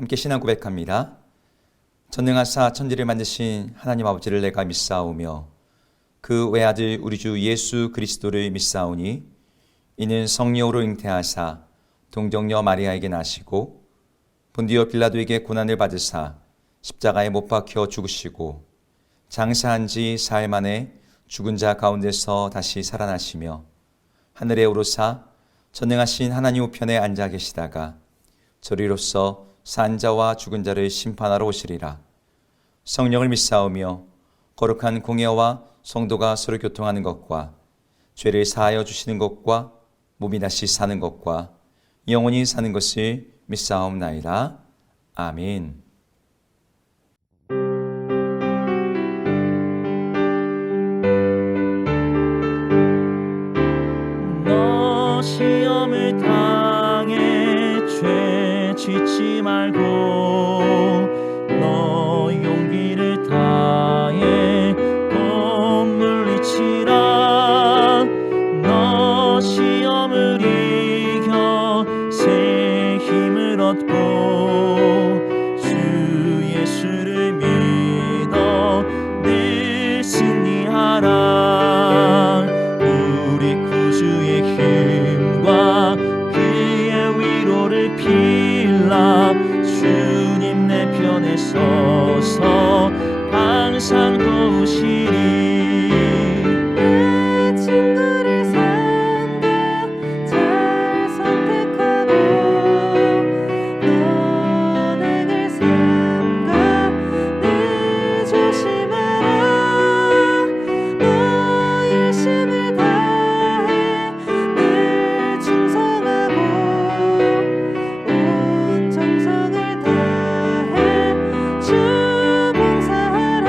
함께 신앙 고백합니다. 전능하사 천지를 만드신 하나님 아버지를 내가 믿사오며 그 외아들 우리 주 예수 그리스도를 믿사오니 이는 성령으로 잉태하사 동정녀 마리아에게 나시고 본디오 빌라도에게 고난을 받으사 십자가에 못 박혀 죽으시고 장사한 지 사흘 만에 죽은 자 가운데서 다시 살아나시며 하늘에 오르사 전능하신 하나님 우편에 앉아 계시다가 저리로서 산 자와 죽은 자를 심판하러 오시리라. 성령을 믿사오며 거룩한 공예와 성도가 서로 교통하는 것과 죄를 사하여 주시는 것과 몸이 다시 사는 것과 영원히 사는 것을 믿사옵나이다. 아멘. 너 시험을 당해 죄 짓지 말고 너 용기를 다해 꼭 물리치라. 너 시험을 이겨 새 힘을 얻고 주 예수를 믿어 늘 승리하라. 우리 구주의 힘과 그의 위로를 빌라. 주님 내 편에 서서 항상 도우시리. 내 친구를 산다 잘 선택하고 선행을 삼가 늘 조심하라. 너 열심을 다해 늘 충성하고 온 정성을 다해 주 봉사하라.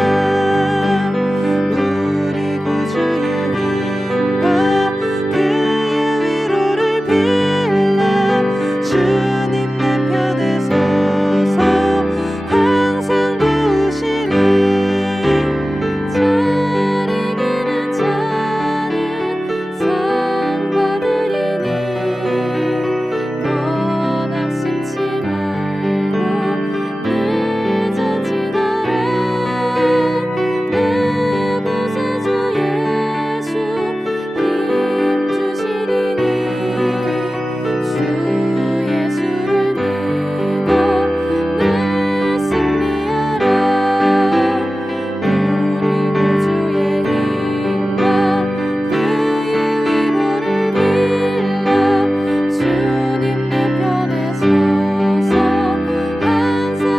우리 구주의 힘과 그의 위로를 빌라. 주님 내 편에 서서 항상 도우시리. 잘 이기는 자는 상 받으리니 너 낙심치 말고 늘 전진하라. 내 구세주 예수 힘 주시리니 주 예수를 믿어 늘 승리하라. 우리 구주의 힘과 그의 위로를 빌라. 주님 내 편에 서서 항상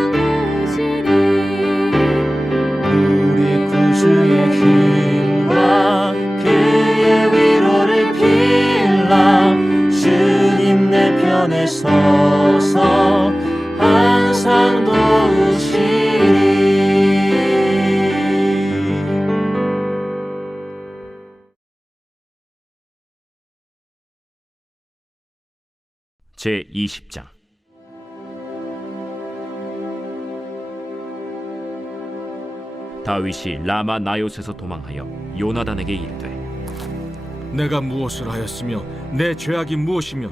도우시리. 우리 구주의 힘과 그의 위로를 빌라. 주님 내 편에 서서 항상 도우시리. 제20장 다윗이 라마 나요스에서 도망하여 요나단에게 이르되 내가 무엇을 하였으며 내 죄악이 무엇이며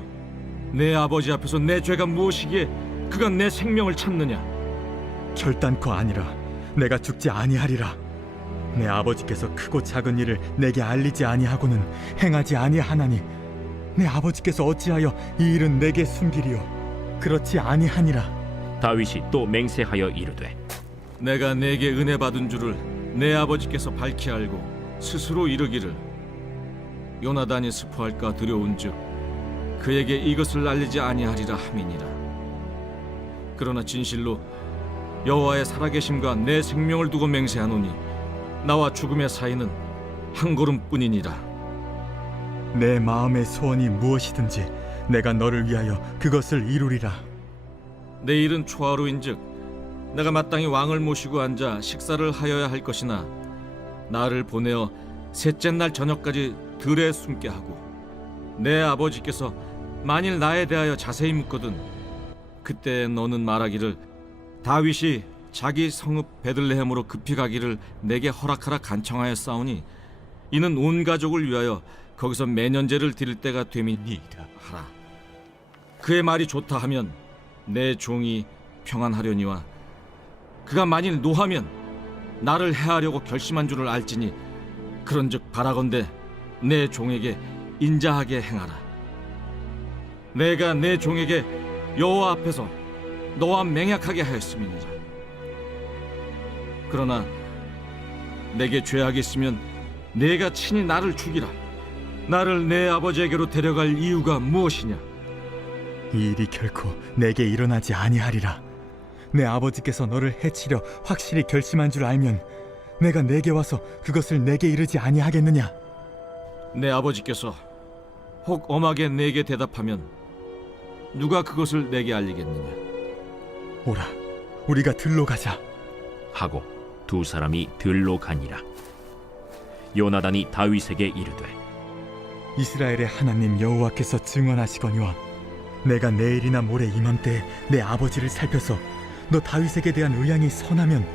내 아버지 앞에서 내 죄가 무엇이기에 그가 내 생명을 찾느냐. 결단코 아니라 내가 죽지 아니하리라. 내 아버지께서 크고 작은 일을 내게 알리지 아니하고는 행하지 아니하나니 내 아버지께서 어찌하여 이 일은 내게 숨기리요. 그렇지 아니하니라. 다윗이 또 맹세하여 이르되 내가 내게 은혜 받은 줄을 내 아버지께서 밝히 알고 스스로 이르기를 요나단이 스포할까 두려운즉 그에게 이것을 알리지 아니하리라 함이니라. 그러나 진실로 여호와의 살아계심과 내 생명을 두고 맹세하노니 나와 죽음의 사이는 한 걸음뿐이니라. 내 마음의 소원이 무엇이든지 내가 너를 위하여 그것을 이루리라. 내일은 초하루인즉 내가 마땅히 왕을 모시고 앉아 식사를 하여야 할 것이나 나를 보내어 셋째 날 저녁까지 들에 숨게 하고 내 아버지께서 만일 나에 대하여 자세히 묻거든 그때 너는 말하기를 다윗이 자기 성읍 베들레헴으로 급히 가기를 내게 허락하라 간청하였사오니 이는 온 가족을 위하여 거기서 매년제를 드릴 때가 됨이니이다 하라. 그의 말이 좋다 하면 내 종이 평안하려니와 그가 만일 노하면 나를 해하려고 결심한 줄을 알지니 그런즉 바라건대 내 종에게 인자하게 행하라. 내가 내 종에게 여호와 앞에서 너와 맹약하게 하였음이니라. 그러나 내게 죄악이 있으면 내가 친히 나를 죽이라. 나를 내 아버지에게로 데려갈 이유가 무엇이냐? 이 일이 결코 내게 일어나지 아니하리라. 내 아버지께서 너를 해치려 확실히 결심한 줄 알면 내가 내게 와서 그것을 내게 이르지 아니하겠느냐? 내 아버지께서 혹 엄하게 내게 대답하면 누가 그것을 내게 알리겠느냐? 오라, 우리가 들로 가자. 하고 두 사람이 들로 가니라. 요나단이 다윗에게 이르되 이스라엘의 하나님 여호와께서 증언하시거니와 내가 내일이나 모레 이맘때에 내 아버지를 살펴서 너 다윗에게 대한 의향이 선하면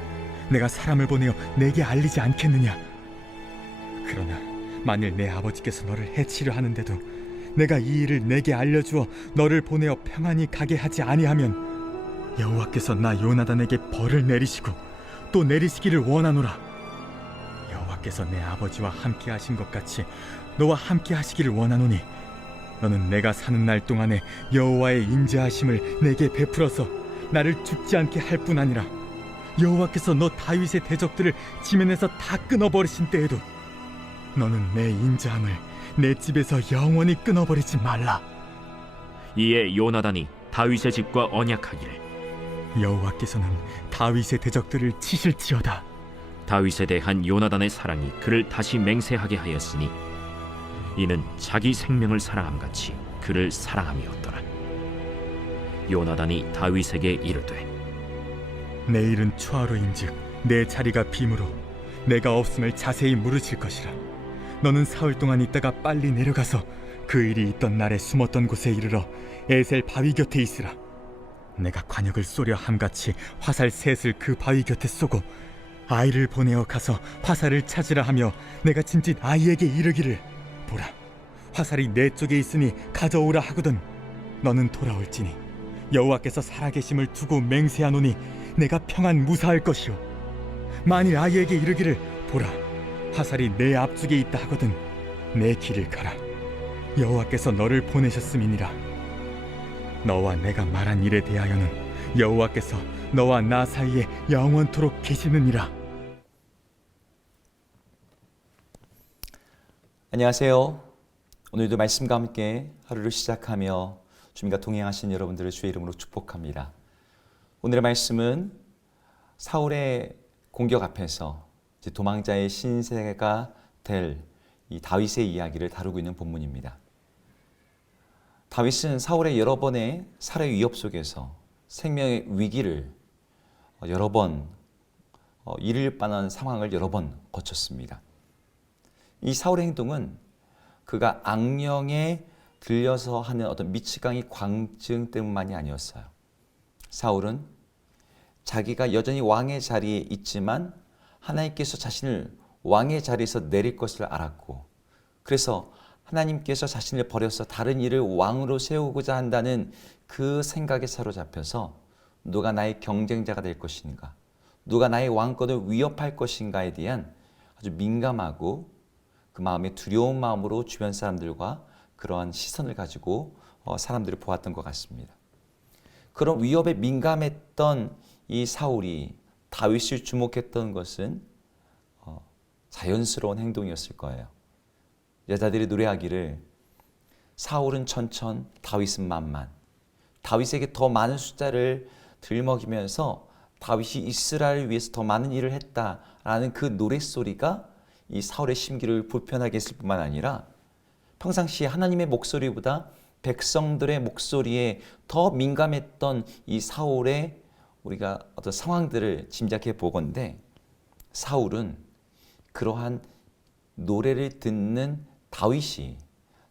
내가 사람을 보내어 내게 알리지 않겠느냐? 그러나 만일 내 아버지께서 너를 해치려 하는데도 내가 이 일을 내게 알려주어 너를 보내어 평안히 가게 하지 아니하면 여호와께서 나 요나단에게 벌을 내리시고 또 내리시기를 원하노라. 여호와께서 내 아버지와 함께 하신 것 같이 너와 함께 하시기를 원하노니 너는 내가 사는 날 동안에 여호와의 인자하심을 내게 베풀어서 나를 죽지 않게 할 뿐 아니라 여호와께서 너 다윗의 대적들을 지면에서 다 끊어버리신 때에도 너는 내 인자함을 내 집에서 영원히 끊어버리지 말라. 이에 요나단이 다윗의 집과 언약하기를 여호와께서는 다윗의 대적들을 치실지어다. 다윗에 대한 요나단의 사랑이 그를 다시 맹세하게 하였으니 이는 자기 생명을 사랑함같이 그를 사랑함이었더라. 요나단이 다윗에게 이르되 내일은 초하루인즉 내 자리가 빔으로 내가 없음을 자세히 물으실 것이라. 너는 사흘 동안 있다가 빨리 내려가서 그 일이 있던 날에 숨었던 곳에 이르러 에셀 바위 곁에 있으라. 내가 관역을 쏘려 함같이 화살 셋을 그 바위 곁에 쏘고 아이를 보내어 가서 화살을 찾으라 하며 내가 진짓 아이에게 이르기를 보라, 화살이 내 쪽에 있으니 가져오라 하거든 너는 돌아올지니 여호와께서 살아계심을 두고 맹세하노니 내가 평안 무사할 것이요 만일 아이에게 이르기를 보라, 화살이 내 앞쪽에 있다 하거든 내 길을 가라. 여호와께서 너를 보내셨음이니라. 너와 내가 말한 일에 대하여는 여호와께서 너와 나 사이에 영원토록 계시느니라. 안녕하세요. 오늘도 말씀과 함께 하루를 시작하며 주님과 동행하신 여러분들을 주의 이름으로 축복합니다. 오늘의 말씀은 사울의 공격 앞에서 도망자의 신세가 될 이 다윗의 이야기를 다루고 있는 본문입니다. 다윗은 사울의 여러 번의 살해 위협 속에서 생명의 위기를 여러 번 잃을 뻔한 상황을 여러 번 거쳤습니다. 이 사울의 행동은 그가 악령에 들려서 하는 어떤 미치광이 광증 때문만이 아니었어요. 사울은 자기가 여전히 왕의 자리에 있지만 하나님께서 자신을 왕의 자리에서 내릴 것을 알았고, 그래서 하나님께서 자신을 버려서 다른 이를 왕으로 세우고자 한다는 그 생각에 사로잡혀서 누가 나의 경쟁자가 될 것인가, 누가 나의 왕권을 위협할 것인가에 대한 아주 민감하고 그 마음에 두려운 마음으로 주변 사람들과 그러한 시선을 가지고 사람들을 보았던 것 같습니다. 그런 위협에 민감했던 이 사울이 다윗을 주목했던 것은 자연스러운 행동이었을 거예요. 여자들이 노래하기를 사울은 천천, 다윗은 만만. 다윗에게 더 많은 숫자를 들먹이면서 다윗이 이스라엘을 위해서 더 많은 일을 했다라는 그 노랫소리가 이 사울의 심기를 불편하게 했을 뿐만 아니라 평상시에 하나님의 목소리보다 백성들의 목소리에 더 민감했던 이 사울의 우리가 어떤 상황들을 짐작해 보건대 사울은 그러한 노래를 듣는 다윗이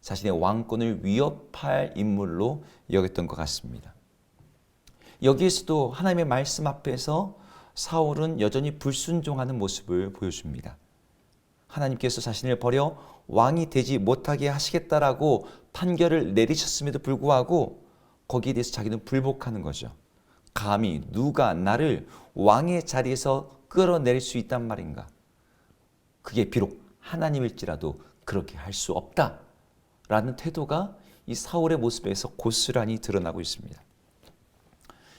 자신의 왕권을 위협할 인물로 여겼던 것 같습니다. 여기에서도 하나님의 말씀 앞에서 사울은 여전히 불순종하는 모습을 보여줍니다. 하나님께서 자신을 버려 왕이 되지 못하게 하시겠다라고 판결을 내리셨음에도 불구하고 거기에 대해서 자기는 불복하는 거죠. 감히 누가 나를 왕의 자리에서 끌어내릴 수 있단 말인가? 그게 비록 하나님일지라도 그렇게 할 수 없다라는 태도가 이 사울의 모습에서 고스란히 드러나고 있습니다.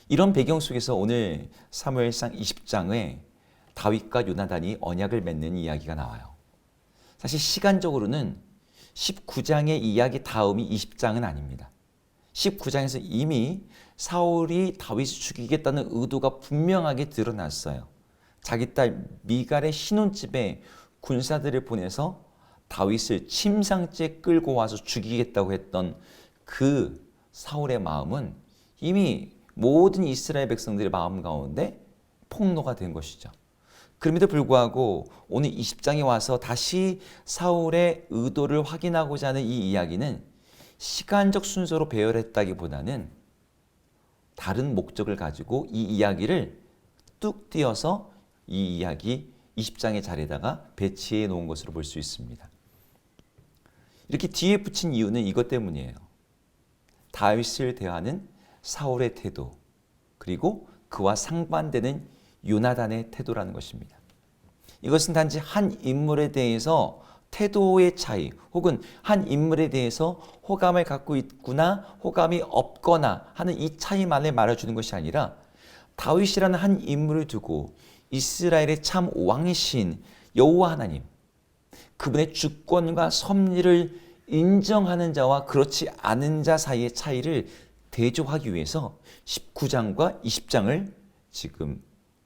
이런 배경 속에서 오늘 사무엘상 20장에 다윗과 요나단이 언약을 맺는 이야기가 나와요. 사실 시간적으로는 19장의 이야기 다음이 20장은 아닙니다. 19장에서 이미 사울이 다윗을 죽이겠다는 의도가 분명하게 드러났어요. 자기 딸 미갈의 신혼집에 군사들을 보내서 다윗을 침상째 끌고 와서 죽이겠다고 했던 그 사울의 마음은 이미 모든 이스라엘 백성들의 마음 가운데 폭로가 된 것이죠. 그럼에도 불구하고 오늘 20장에 와서 다시 사울의 의도를 확인하고자 하는 이 이야기는 시간적 순서로 배열했다기보다는 다른 목적을 가지고 이 이야기를 뚝 띄어서 이 이야기 20장의 자리에다가 배치해 놓은 것으로 볼 수 있습니다. 이렇게 뒤에 붙인 이유는 이것 때문이에요. 다윗을 대하는 사울의 태도, 그리고 그와 상반되는 요나단의 태도라는 것입니다. 이것은 단지 한 인물에 대해서 태도의 차이, 혹은 한 인물에 대해서 호감을 갖고 있구나, 호감이 없거나 하는 이 차이만을 말해주는 것이 아니라 다윗이라는 한 인물을 두고 이스라엘의 참 왕이신 여호와 하나님, 그분의 주권과 섭리를 인정하는 자와 그렇지 않은 자 사이의 차이를 대조하기 위해서 19장과 20장을 지금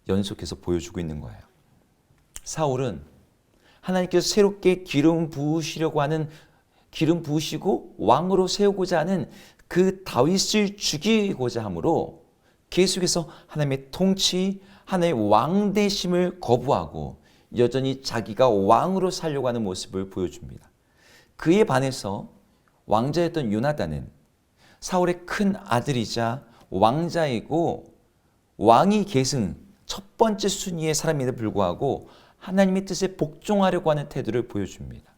연속해서 보여주고 있는 거예요. 사울은 하나님께서 새롭게 기름 부으시려고 하는, 기름 부으시고 왕으로 세우고자 하는 그 다윗을 죽이고자 함으로 계속해서 하나님의 통치, 하나님의 왕 되심을 거부하고 여전히 자기가 왕으로 살려고 하는 모습을 보여줍니다. 그에 반해서 왕자였던 요나단은 사울의 큰 아들이자 왕자이고 왕이 계승 첫 번째 순위의 사람임에도 불구하고 하나님의 뜻에 복종하려고 하는 태도를 보여줍니다.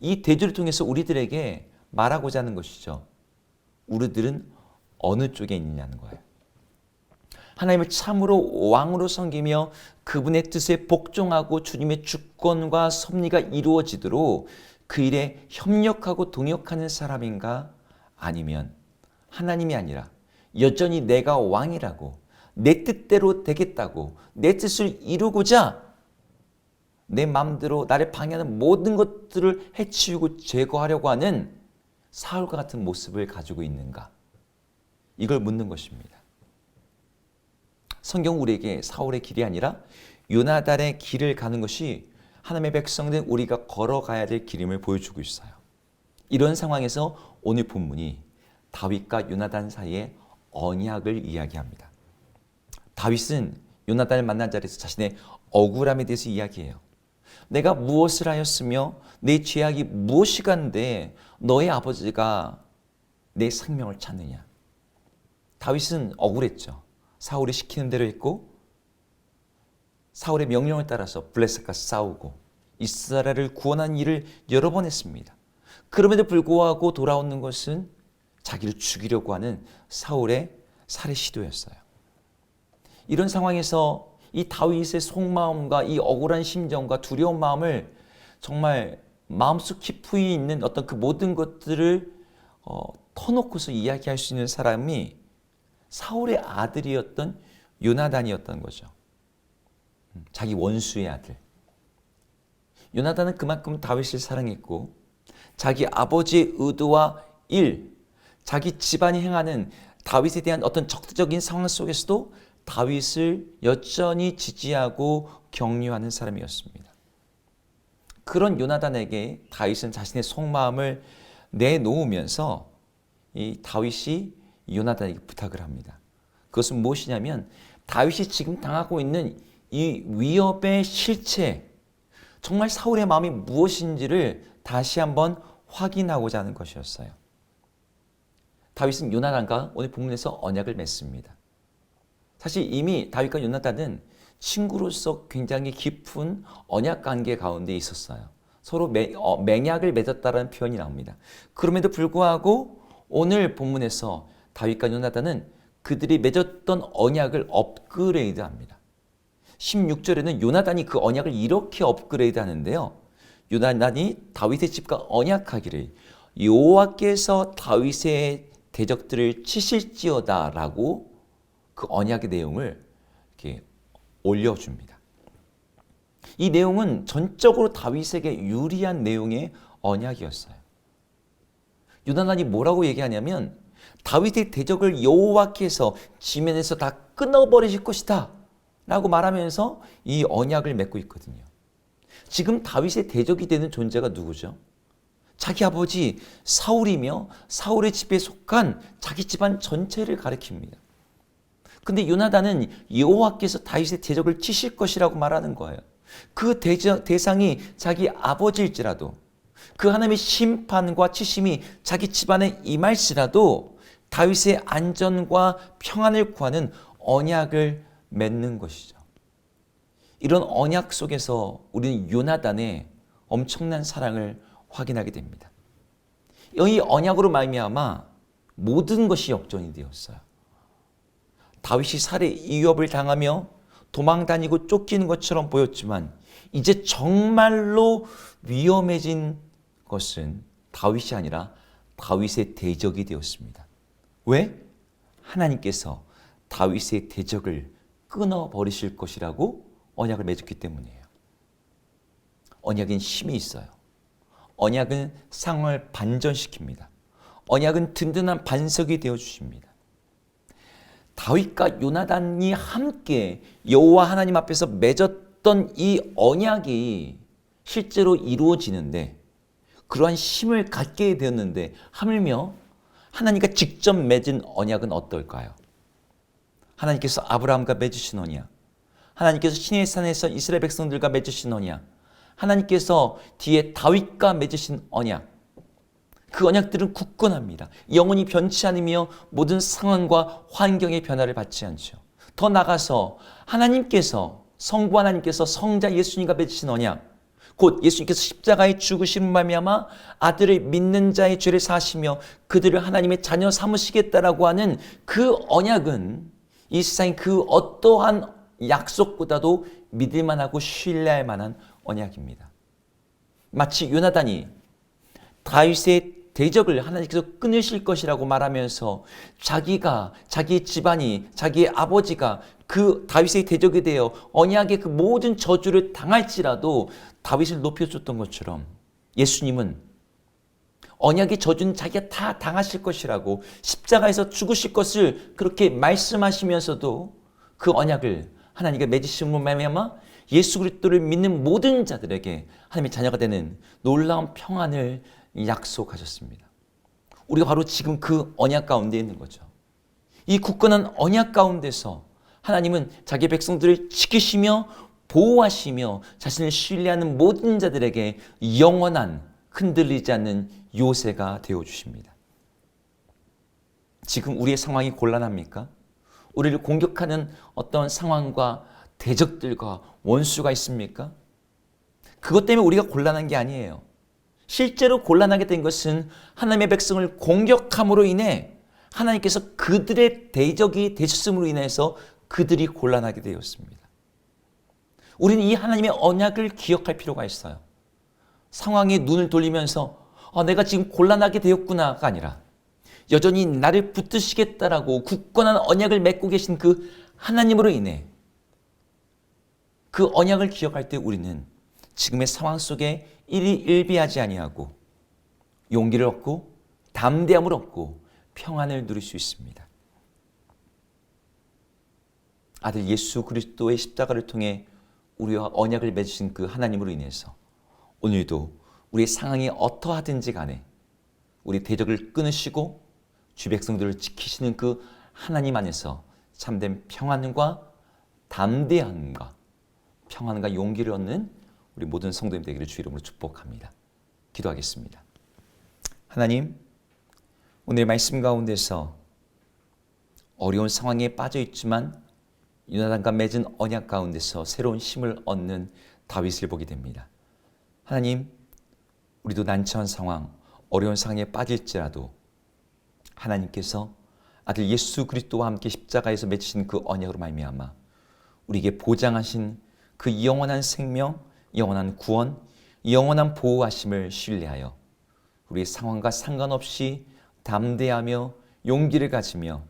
이 태도를 통해서 우리들에게 말하고자 하는 것이죠. 우리들은 어느 쪽에 있느냐는 거예요. 하나님을 참으로 왕으로 섬기며 그분의 뜻에 복종하고 주님의 주권과 섭리가 이루어지도록 그 일에 협력하고 동역하는 사람인가, 아니면 하나님이 아니라 여전히 내가 왕이라고, 내 뜻대로 되겠다고, 내 뜻을 이루고자 내 마음대로 나를 방해하는 모든 것들을 해치우고 제거하려고 하는 사울과 같은 모습을 가지고 있는가, 이걸 묻는 것입니다. 성경 우리에게 사울의 길이 아니라 요나단의 길을 가는 것이 하나님의 백성된 우리가 걸어가야 될 길임을 보여주고 있어요. 이런 상황에서 오늘 본문이 다윗과 요나단 사이의 언약을 이야기합니다. 다윗은 요나단을 만난 자리에서 자신의 억울함에 대해서 이야기해요. 내가 무엇을 하였으며 내 죄악이 무엇이간데 너의 아버지가 내 생명을 찾느냐. 다윗은 억울했죠. 사울이 시키는 대로 했고 사울의 명령을 따라서 블레셋과 싸우고 이스라엘을 구원한 일을 여러 번 했습니다. 그럼에도 불구하고 돌아오는 것은 자기를 죽이려고 하는 사울의 살해 시도였어요. 이런 상황에서 이 다윗의 속마음과 이 억울한 심정과 두려운 마음을 정말 마음속 깊이 있는 어떤 그 모든 것들을 터놓고서 이야기할 수 있는 사람이 사울의 아들이었던 요나단이었던 거죠. 자기 원수의 아들. 요나단은 그만큼 다윗을 사랑했고 자기 아버지의 의도와 일, 자기 집안이 행하는 다윗에 대한 어떤 적대적인 상황 속에서도 다윗을 여전히 지지하고 격려하는 사람이었습니다. 그런 요나단에게 다윗은 자신의 속마음을 내놓으면서 이 다윗이 요나단에게 부탁을 합니다. 그것은 무엇이냐면 다윗이 지금 당하고 있는 이 위협의 실체, 정말 사울의 마음이 무엇인지를 다시 한번 확인하고자 하는 것이었어요. 다윗은 요나단과 오늘 본문에서 언약을 맺습니다. 사실 이미 다윗과 요나단은 친구로서 굉장히 깊은 언약 관계 가운데 있었어요. 서로 맹약을 맺었다는 표현이 나옵니다. 그럼에도 불구하고 오늘 본문에서 다윗과 요나단은 그들이 맺었던 언약을 업그레이드합니다. 16절에는 요나단이 그 언약을 이렇게 업그레이드 하는데요. 요나단이 다윗의 집과 언약하기를 여호와께서 다윗의 대적들을 치실지어다 라고 그 언약의 내용을 이렇게 올려줍니다. 이 내용은 전적으로 다윗에게 유리한 내용의 언약이었어요. 요나단이 뭐라고 얘기하냐면 다윗의 대적을 여호와께서 지면에서 다 끊어버리실 것이다 라고 말하면서 이 언약을 맺고 있거든요. 지금 다윗의 대적이 되는 존재가 누구죠? 자기 아버지 사울이며 사울의 집에 속한 자기 집안 전체를 가리킵니다. 근데 요나단은 여호와께서 다윗의 대적을 치실 것이라고 말하는 거예요. 그 대상이 자기 아버지일지라도 그 하나님의 심판과 치심이 자기 집안에 임할지라도 다윗의 안전과 평안을 구하는 언약을 맺는 것이죠. 이런 언약 속에서 우리는 요나단의 엄청난 사랑을 확인하게 됩니다. 이 언약으로 말미암아 모든 것이 역전이 되었어요. 다윗이 살해 위협을 당하며 도망다니고 쫓기는 것처럼 보였지만 이제 정말로 위험해진 것은 다윗이 아니라 다윗의 대적이 되었습니다. 왜? 하나님께서 다윗의 대적을 끊어버리실 것이라고 언약을 맺었기 때문이에요. 언약은 힘이 있어요. 언약은 상황을 반전시킵니다. 언약은 든든한 반석이 되어주십니다. 다윗과 요나단이 함께 여호와 하나님 앞에서 맺었던 이 언약이 실제로 이루어지는데 그러한 힘을 갖게 되었는데 하물며 하나님과 직접 맺은 언약은 어떨까요? 하나님께서 아브라함과 맺으신 언약, 하나님께서 시내의 산에서 이스라엘 백성들과 맺으신 언약, 하나님께서 뒤에 다윗과 맺으신 언약, 그 언약들은 굳건합니다. 영원히 변치 않으며 모든 상황과 환경의 변화를 받지 않죠. 더 나아가서 하나님께서 성부 하나님께서 성자 예수님과 맺으신 언약, 곧 예수님께서 십자가에 죽으심을 말미암아 아들을 믿는 자의 죄를 사하시며 그들을 하나님의 자녀 삼으시겠다라고 하는 그 언약은 이 세상의 그 어떠한 약속보다도 믿을만하고 신뢰할 만한 언약입니다. 마치 요나단이 다윗의 대적을 하나님께서 끊으실 것이라고 말하면서 자기가, 자기 집안이, 자기의 아버지가 그 다윗의 대적이 되어 언약의 그 모든 저주를 당할지라도 다윗을 높여줬던 것처럼 예수님은 언약의 저주는 자기가 다 당하실 것이라고 십자가에서 죽으실 것을 그렇게 말씀하시면서도 그 언약을 하나님께 맺으심으로 말미암아 예수 그리스도를 믿는 모든 자들에게 하나님의 자녀가 되는 놀라운 평안을 약속하셨습니다. 우리가 바로 지금 그 언약 가운데 있는 거죠. 이 굳건한 언약 가운데서 하나님은 자기 백성들을 지키시며 보호하시며 자신을 신뢰하는 모든 자들에게 영원한 흔들리지 않는 요새가 되어주십니다. 지금 우리의 상황이 곤란합니까? 우리를 공격하는 어떤 상황과 대적들과 원수가 있습니까? 그것 때문에 우리가 곤란한 게 아니에요. 실제로 곤란하게 된 것은 하나님의 백성을 공격함으로 인해 하나님께서 그들의 대적이 되셨음으로 인해서 그들이 곤란하게 되었습니다. 우리는 이 하나님의 언약을 기억할 필요가 있어요. 상황에 눈을 돌리면서 내가 지금 곤란하게 되었구나가 아니라 여전히 나를 붙드시겠다라고 굳건한 언약을 맺고 계신 그 하나님으로 인해 그 언약을 기억할 때 우리는 지금의 상황 속에 일희일비하지 아니하고 용기를 얻고 담대함을 얻고 평안을 누릴 수 있습니다. 아들 예수 그리스도의 십자가를 통해 우리와 언약을 맺으신 그 하나님으로 인해서 오늘도 우리의 상황이 어떠하든지 간에 우리 대적을 끊으시고 주 백성들을 지키시는 그 하나님 안에서 참된 평안과 담대함과 평안과 용기를 얻는 우리 모든 성도님 되기를 주 이름으로 축복합니다. 기도하겠습니다. 하나님, 오늘 말씀 가운데서 어려운 상황에 빠져 있지만 요나단과 맺은 언약 가운데서 새로운 힘을 얻는 다윗을 보게 됩니다. 하나님, 우리도 난처한 상황, 어려운 상황에 빠질지라도 하나님께서 아들 예수 그리스도와 함께 십자가에서 맺으신 그 언약으로 말미암아 우리에게 보장하신 그 영원한 생명, 영원한 구원, 영원한 보호하심을 신뢰하여 우리의 상황과 상관없이 담대하며 용기를 가지며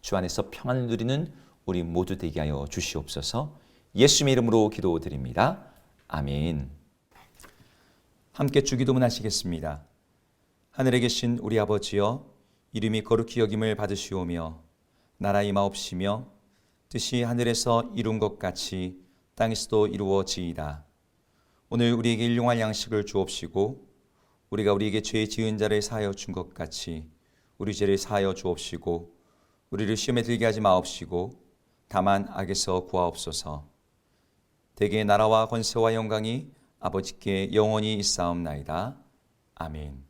주 안에서 평안을 누리는 우리 모두 되게 하여 주시옵소서. 예수님의 이름으로 기도드립니다. 아멘. 함께 주기도문 하시겠습니다. 하늘에 계신 우리 아버지여, 이름이 거룩히 여김을 받으시오며 나라 임하옵시며 뜻이 하늘에서 이룬 것 같이 땅에서도 이루어지이다. 오늘 우리에게 일용할 양식을 주옵시고 우리가 우리에게 죄 지은 자를 사하여 준 것 같이 우리 죄를 사하여 주옵시고 우리를 시험에 들게 하지 마옵시고 다만 악에서 구하옵소서. 대개 나라와 권세와 영광이 아버지께 영원히 있사옵나이다. 아멘.